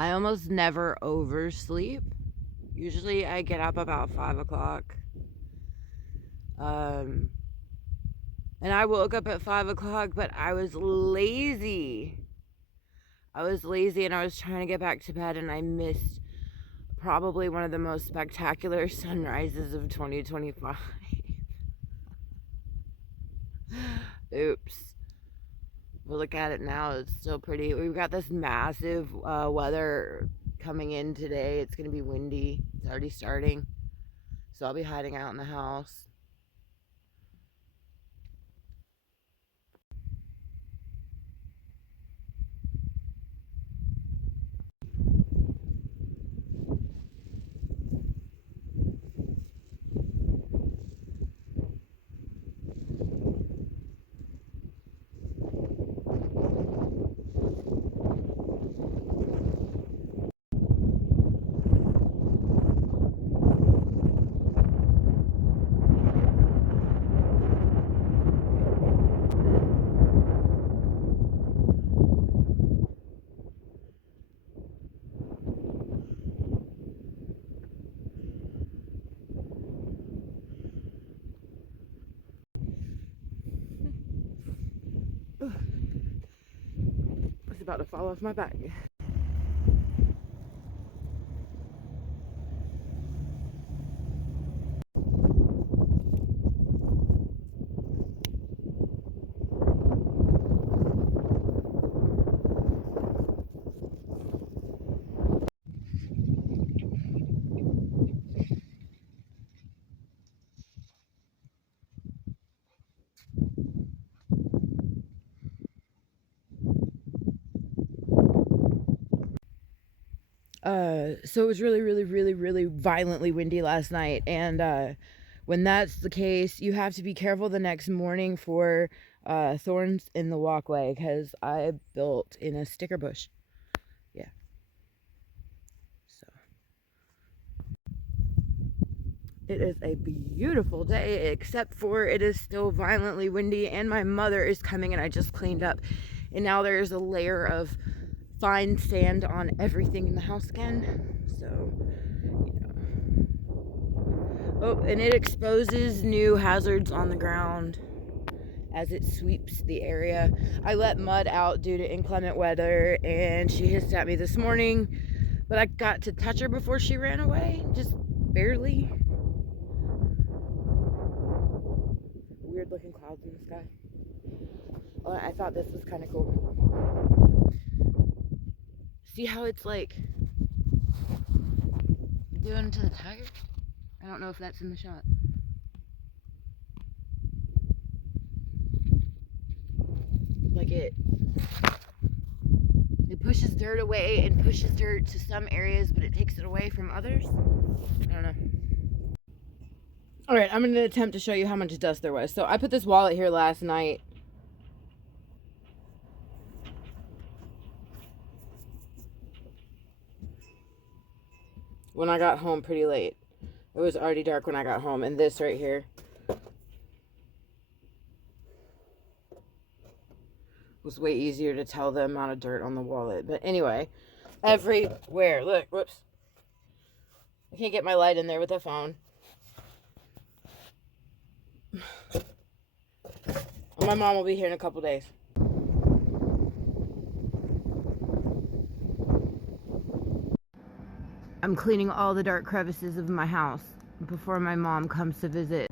I almost never oversleep. Usually I get up about 5 o'clock. And I woke up at 5 o'clock, but I was lazy. And I was trying to get back to bed, and I missed probably one of the most spectacular sunrises of 2025. Oops. But look at it now, it's still pretty. We've got this massive weather coming in today. It's going to be windy. It's already starting. So I'll be hiding out in the house. It's about to fall off my back. So it was really violently windy last night, and when that's the case, you have to be careful the next morning for thorns in the walkway, because I built in a sticker bush. Yeah. So it is a beautiful day, except for it is still violently windy, and my mother is coming, and I just cleaned up, and now there's a layer of fine sand on everything in the house again. So, oh, and it exposes new hazards on the ground as it sweeps the area. I let Mud out due to inclement weather, and she hissed at me this morning, but I got to touch her before she ran away, just barely. Weird looking clouds in the sky. Well, I thought this was kind of cool. See how it's like doing to the tire? I don't know if that's in the shot. Like it pushes dirt away and pushes dirt to some areas, but it takes it away from others. I don't know. Alright, I'm going to attempt to show you how much dust there was. So I put this wallet here last night. When I got home pretty late. It was already dark when I got home. And this right here was way easier to tell the amount of dirt on the wallet. But anyway, everywhere. Look, whoops. I can't get my light in there with the phone. My mom will be here in a couple days. I'm cleaning all the dark crevices of my house before my mom comes to visit.